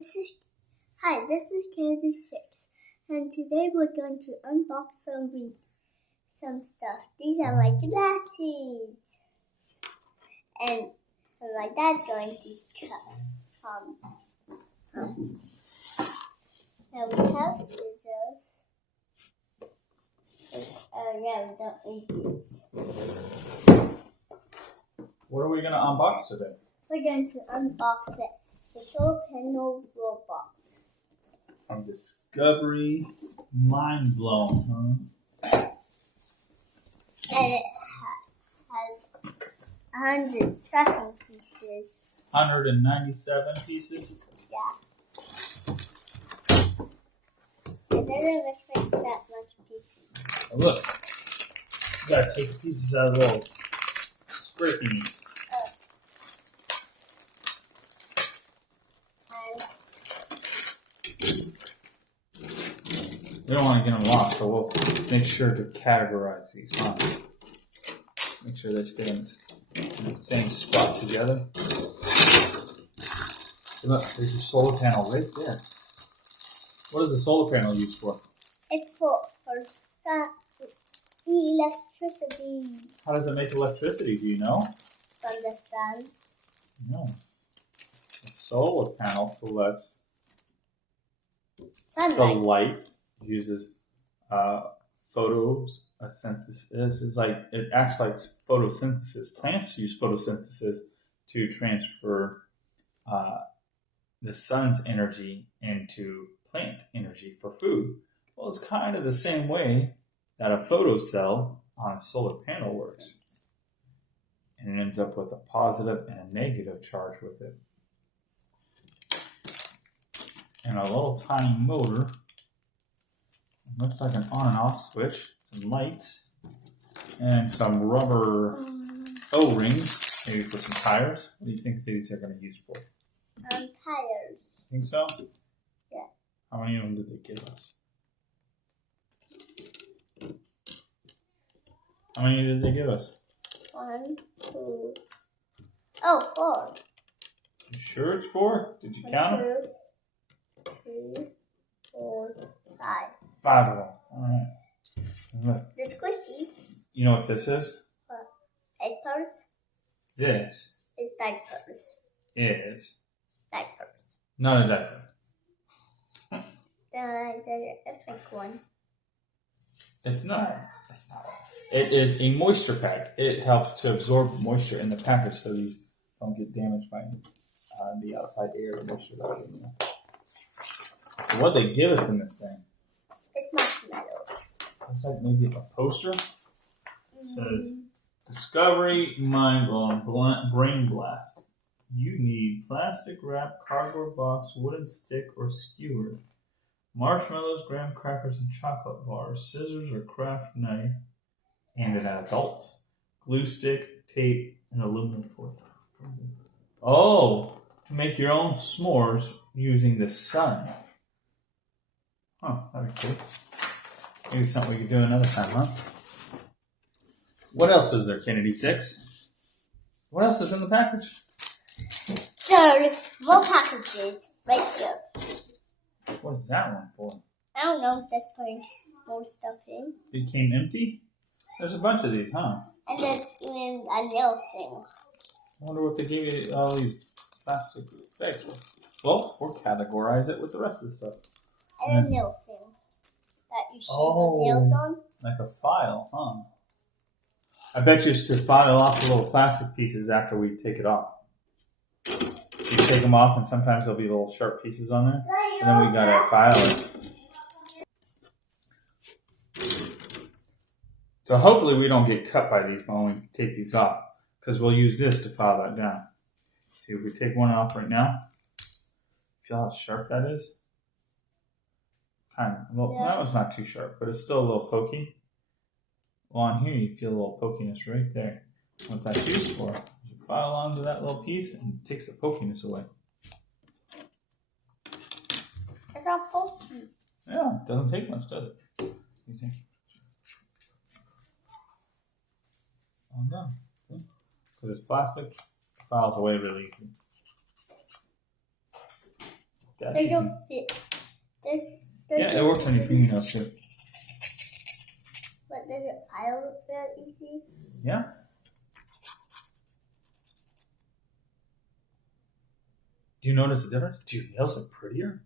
This is this is Kennedy 6, and today we're going to unbox and read some stuff. These are my glasses, and my dad's going to cut. Now we have scissors. Yeah, we don't need these. What are we going to unbox today? We're going to unbox it. The solar panel robot. From Discovery. Mind blown, huh? And it has 100 sesame pieces. 197 pieces? Yeah. It doesn't look like that much pieces. Oh, look. You got to take the pieces out of the little scrapings. We don't want to get them lost, so we'll make sure to categorize these, huh? Make sure they stay in the same spot together. So look, there's your solar panel right there. What is the solar panel used for? It's for electricity. How does it make electricity? Do you know? From the sun. Yes. A solar panel collects Sunlight. the light. Uses photosynthesis. Is like it acts like photosynthesis. Plants use photosynthesis to transfer the sun's energy into plant energy for food. Well, it's kind of the same way that a photocell on a solar panel works, and it ends up with a positive and a negative charge with it, and a little tiny motor. Looks like an on and off switch, some lights, and some rubber O-rings, maybe for some tires. What do you think these are going to use for? Tires. Think so? Yeah. How many of them did they give us? How many did they give us? 1, 2. Oh, 4. You sure it's 4? Did you count them? 2, 3, 4, 5. 5 of them. All right. Look. The squishy. You know what this is? What? Diapers? This It's diapers. is Diapers. not a diaper. The pink one. It's not. It's not. It is a moisture pack. It helps to absorb moisture in the package so these don't get damaged by the outside air, the moisture that we get in there. What they give us in this thing? It's marshmallows. Looks like maybe a poster. It says, Discovery Mind Blown Brain Blast. You need plastic wrap, cardboard box, wooden stick, or skewer. Marshmallows, graham crackers, and chocolate bars. Scissors or craft knife aimed at adults. Glue stick, tape, and aluminum foil. Oh, to make your own s'mores using the sun. Huh, that'd be cool. Maybe something we could do another time, huh? What else is there, Kennedy 6? What else is in the package? There's more packages right here. What is that one for? I don't know if that's putting more stuff in. It came empty? There's a bunch of these, huh? And there's even a nail thing. I wonder what they gave you all these plastic bags for. Well, we'll categorize it with the rest of the stuff. And a nail thing that you shave the nails on. Like a file, huh? I bet you it's to file off the little plastic pieces after we take it off. You take them off, and sometimes there'll be little sharp pieces on there, and then we gotta file it. So hopefully we don't get cut by these when we take these off, because we'll use this to file that down. See, if we take one off right now, feel how sharp that is? Kind of. Well, yeah. That was not too sharp, but it's still a little pokey. Well, on here you feel a little pokiness right there. What that's used for is you file onto that little piece and it takes the pokiness away. It's not pokey. Yeah, it doesn't take much, does it? You think? Oh no. Because it's plastic, it files away really easy. That They easy. don't fit. Yeah, it works on your fingernails too. But does it pile very easy? Yeah. Do you notice the difference? Do your nails look prettier?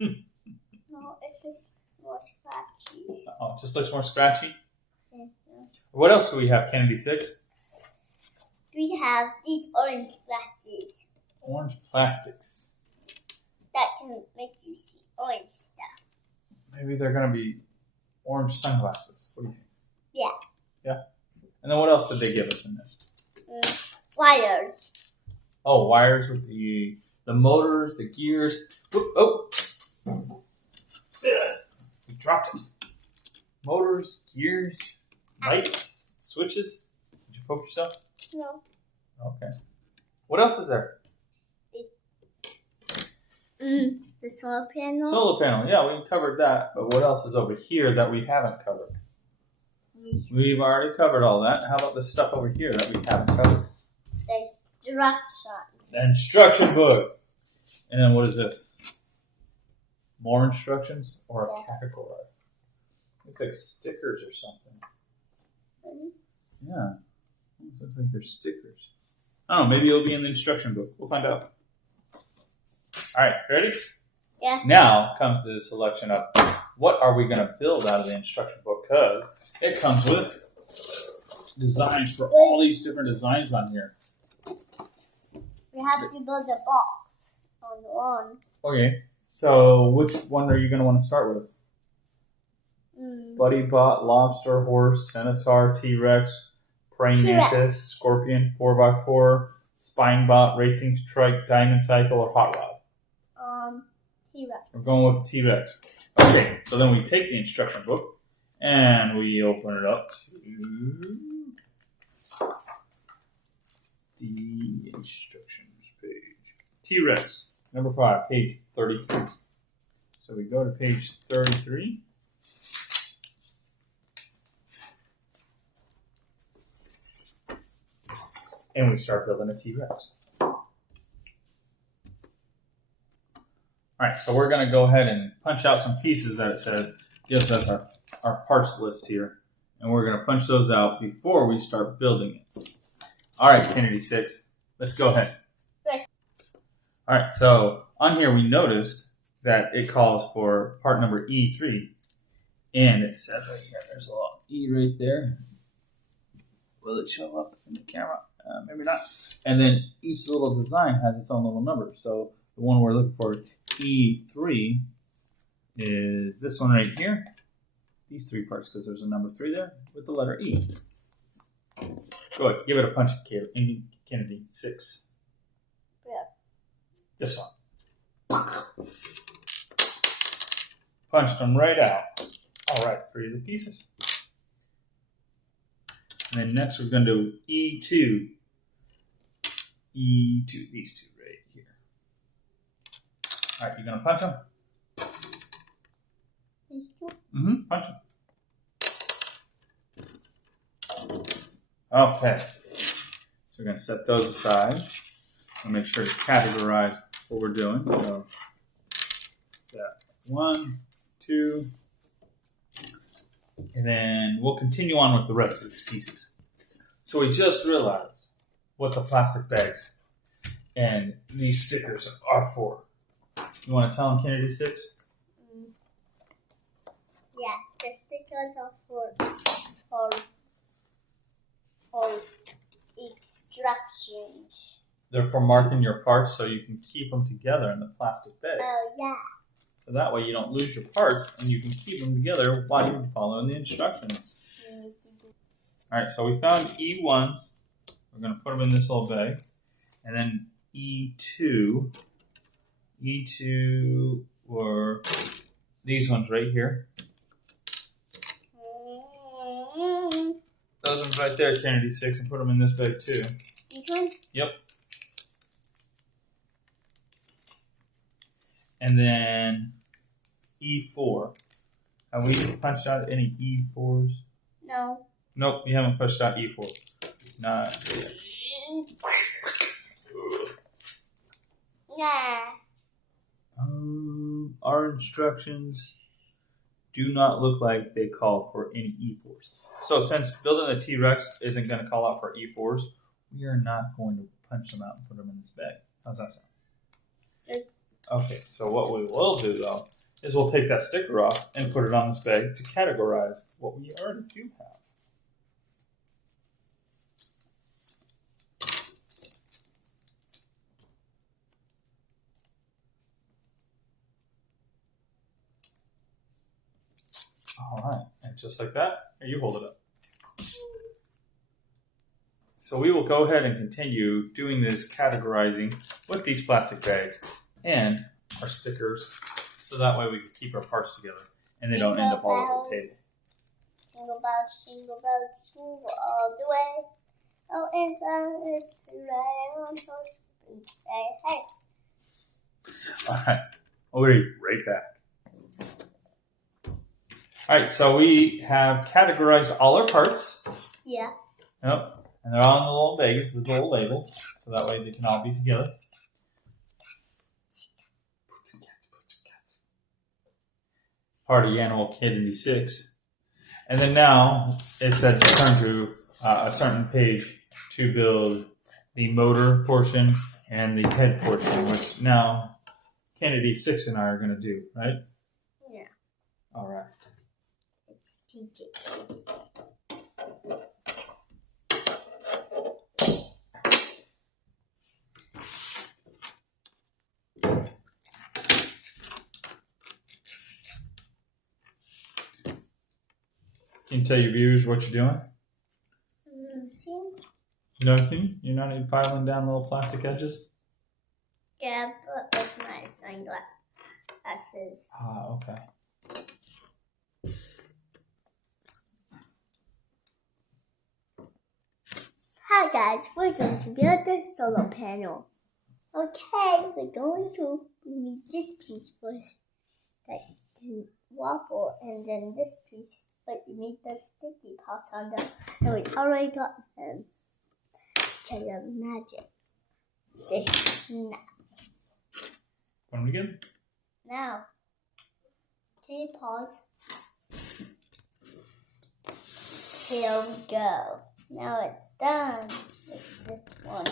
No, it just more scratchy. Oh, it just looks more scratchy. Yeah. What else do we have, Kennedy 6? We have these orange glasses Orange plastics. that can make you see orange stuff. Maybe they're going to be orange sunglasses. What do you think? Yeah. Yeah. And then what else did they give us in this? Wires. Oh, wires with the motors, the gears. Whoop, oh. We dropped it. Motors, gears, lights, switches. Did you poke yourself? No. Okay. What else is there? The solar panel. Solar panel. Yeah, we covered that. But what else is over here that we haven't covered? We've already covered all that. How about the stuff over here that we haven't covered? The instruction. The instruction book. And then what is this? More instructions or a category? Looks like stickers or something. Really? Yeah. Looks like they're stickers. I don't know. Maybe it'll be in the instruction book. We'll find out. All right. Ready? Yeah. Now comes the selection of what are we going to build out of the instruction book, because it comes with designs for all these different designs on here. We have to build a box on one. Okay. So which one are you going to want to start with? Buddy Bot, Lobster, Horse, Centaur, T-Rex, Praying Mantis, Scorpion, 4x4, Spine Bot, Racing Trike, Diamond Cycle, or Hot Rod? T-Rex. We're going with the T-Rex. Okay, so then we take the instruction book and we open it up to the instructions page. T-Rex, number 5, page 33. So we go to page 33. And we start building a T-Rex. Alright, so we're going to go ahead and punch out some pieces that it says, gives us our parts list here. And we're going to punch those out before we start building it. Alright, Kennedy 6, let's go ahead. Yes. Alright, so on here we noticed that it calls for part number E3. And it says right here, there's a little E right there. Will it show up in the camera? Maybe not. And then each little design has its own little number. So the one we're looking for, E3, is this one right here. These 3 parts, because there's a number 3 there with the letter E. Go ahead, give it a punch, Kennedy 6. Yeah. This one. Punched them right out. All right, 3 of the pieces. And then next we're going to do E2. E2, these 2 right here. All right, you're going to punch them? These 2? Mm-hmm, punch them. Okay. So we're going to set those aside and make sure to categorize what we're doing. So, step 1, 2, and then we'll continue on with the rest of these pieces. So we just realized what the plastic bags and these stickers are for. You want to tell them, Kennedy 6? Yeah, the stickers are for instructions. They're for marking your parts so you can keep them together in the plastic bags. Oh, yeah. So that way you don't lose your parts and you can keep them together while you're following the instructions. Alright, so we found E1s. We're going to put them in this little bag. And then E2. E2 were these ones right here. Those ones right there, Kennedy 6, and put them in this bag too. These ones? Yep. And then E4. Have we punched out any E4s? No. Nope, you haven't punched out E4. Not yet. Nah. Our instructions do not look like they call for any E-force. So since building the T-Rex isn't going to call out for E-force, we are not going to punch them out and put them in this bag. How's that sound? Good. Okay, so what we will do though is we'll take that sticker off and put it on this bag to categorize what we already do have. All right, and just like that, here, you hold it up. So we will go ahead and continue doing this categorizing with these plastic bags and our stickers, so that way we can keep our parts together and they don't end up all over the table. Jingle bells, jingle all the way. Oh, and it's right on toast. Hey. All right, we'll be right back. All right, so we have categorized all our parts. Yeah. Yep. And they're all in the little bags with the little labels, so that way they can all be together. Party Animal Kid 86. And then now it said to turn to a certain page to build the motor portion and the head portion, which now Kennedy 6 and I are going to do, right? Yeah. All right. It's TJ. Can you tell your viewers what you're doing? Nothing? You're not even filing down little plastic edges? Yeah, but with my sunglasses. Ah, okay. Hi guys, we're going to build the solar panel. Okay, we're going to make this piece first that can wobble, and then this piece, but you need the sticky parts on them, and we already got them. Can you imagine? They snap. Want me again? Now, can you pause? Here we go. Now it's done with this one.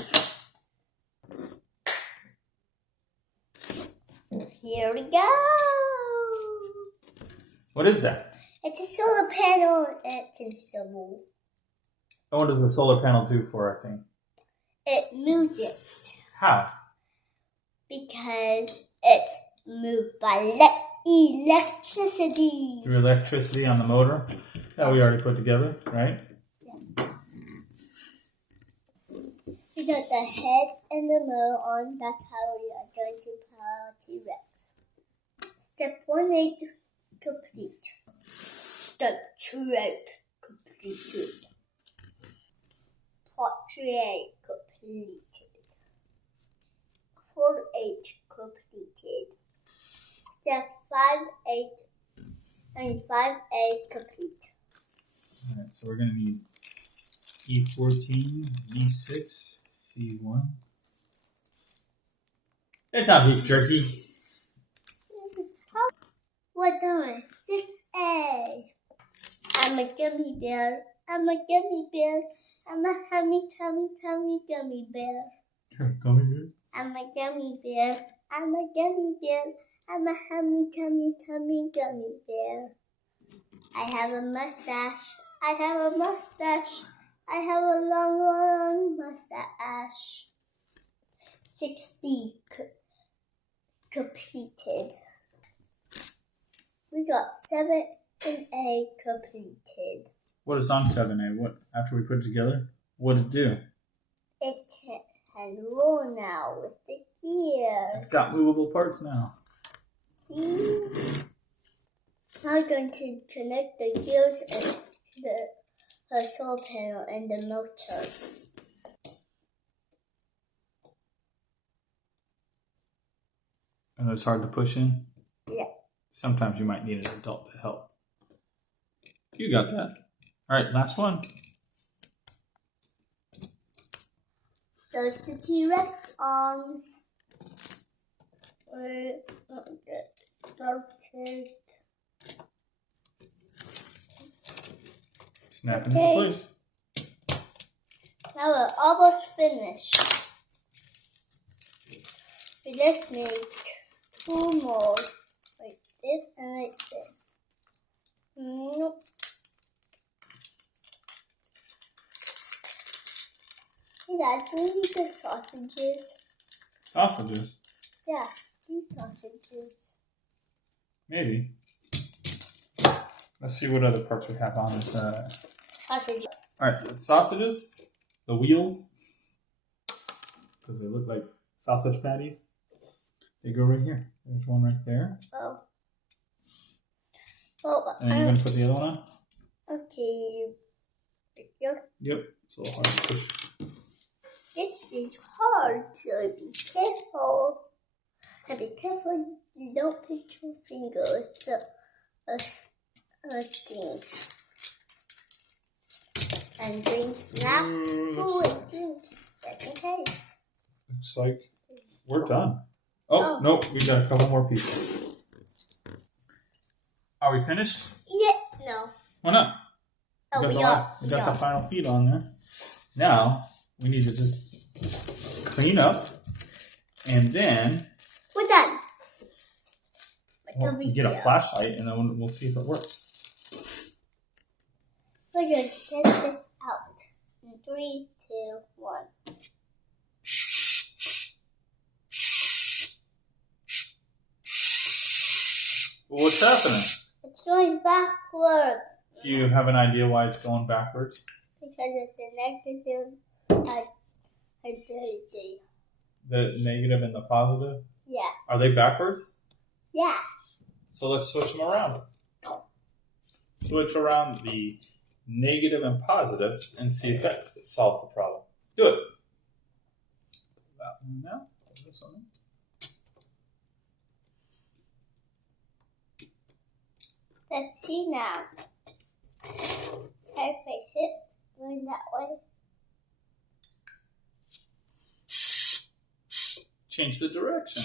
Here we go. What is that? It's a solar panel. It can still move. And what does the solar panel do for our thing? It moves it. How? Because it's moved by electricity. Through electricity on the motor that we already put together, right? Yeah. We got the head and the motor on. That's how we are going to power T-Rex. Step 1-8 complete. Step 2-8 completed. Part 3-8 completed. 4-8 completed. Step 5-8 complete. Alright, so we're going to need E14, E6, C1. It's not beef jerky. We're doing 6A. I'm a gummy bear. I'm a gummy bear. I'm a tummy gummy bear. You're a gummy bear? I'm a gummy bear. I'm a gummy bear. I'm a tummy gummy bear. I have a mustache. I have a mustache. I have a long mustache. 6B completed. We got 7A completed. What is on 7A? What, after we put it together, what did it do? It can roll now with the gears. It's got movable parts now. See? Now I'm going to connect the gears and the solar panel and the motor. And it's hard to push in? Yeah. Sometimes you might need an adult to help. You got that. All right, last one. There's the T-Rex arms. Snap into place. Now we're almost finished. We just make 2 more, like this and like this. Nope. Hey Dad, can we eat the sausages? Sausages? Yeah, these sausages. Maybe. Let's see what other parts we have on this. Sausages. Alright, sausages, the wheels, because they look like sausage patties. They go right here. There's one right there. Oh. Oh, And then you're going to put the other one on? Okay. Yep. Yep. It's a little hard to push. This is hard, so be careful. And be careful you don't put your fingers the things. And bring snaps forward. Just in case. Looks like we're done. Oh, nope. We got a couple more pieces. Are we finished? Yeah. No. Why not? We are. We got the final feet on there. Now, we need to just clean up. And then we're done. We'll get a flashlight and then we'll see if it works. We're going to test this out. In 3, 2, 1. Well, what's happening? It's going backwards. Do you have an idea why it's going backwards? Because it's the negative identity. The negative and the positive? Yeah. Are they backwards? Yeah. So let's switch them around. Switch around the negative and positive and see if that solves the problem. Do it. That one now. This one. Let's see now. I face it going that way. Change the direction.